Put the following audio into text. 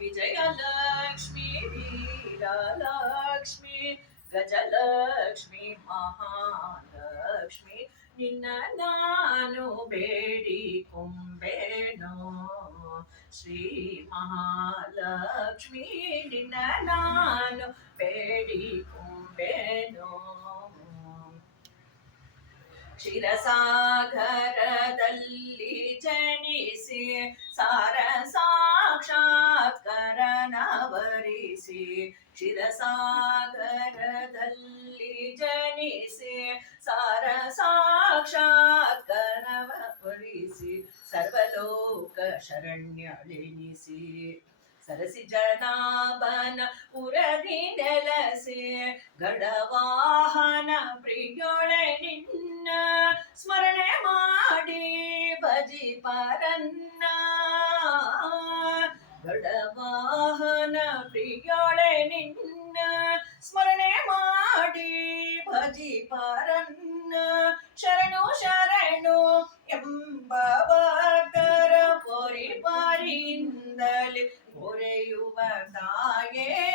ವಿಜಯಲಕ್ಷ್ಮಿ ವೀರಲಕ್ಷ್ಮಿ ಗಜಲಕ್ಷ್ಮಿ ಮಹಾಲಕ್ಷ್ಮಿ ನಿನ್ನ ನಾನು ಬೇಡಿ ಕೊಂಬೇನೋ ಶ್ರೀ ಮಹಾಲಕ್ಷ್ಮಿ ನಿನ್ನ ನಾನು ಬೇಡಿ ಕೊಂಬೇನೋ ಕ್ಷೀರಸಾಗರದಲ್ಲಿ ಜನಿಸಿ ಸಾರ ಸಾಕ್ಷಾತ್ಕರನವರಿಸಿ ಕ್ಷೀರಸಾಗರದಲ್ಲಿ ಜನಿಸಿ ಸಾರ ಸಾಕ್ಷಾತ್ಕರನವರಿಸಿ ಸರ್ವಲೋಕ ಶರಣ್ಯಳೆನಿಸಿ ಸರಸಿ ಜನಾಭನ ಪುರದಿ ನೆಲಸಿ ಗಡವಾಹನ ಪ್ರಿಯೊಳೆ ನಿನ್ನ ಸ್ಮರಣೆ ಮಾಡಿ ಭಜಿ ಪರನ್ನ ಗಡವಾಹನ ಪ್ರಿಯೊಳೆ ನಿನ್ನ ಸ್ಮರಣೆ ಮಾಡಿ ಭಜಿ ಪರನ್ನ ಶರಣು ಶರಣು ಎಂಬ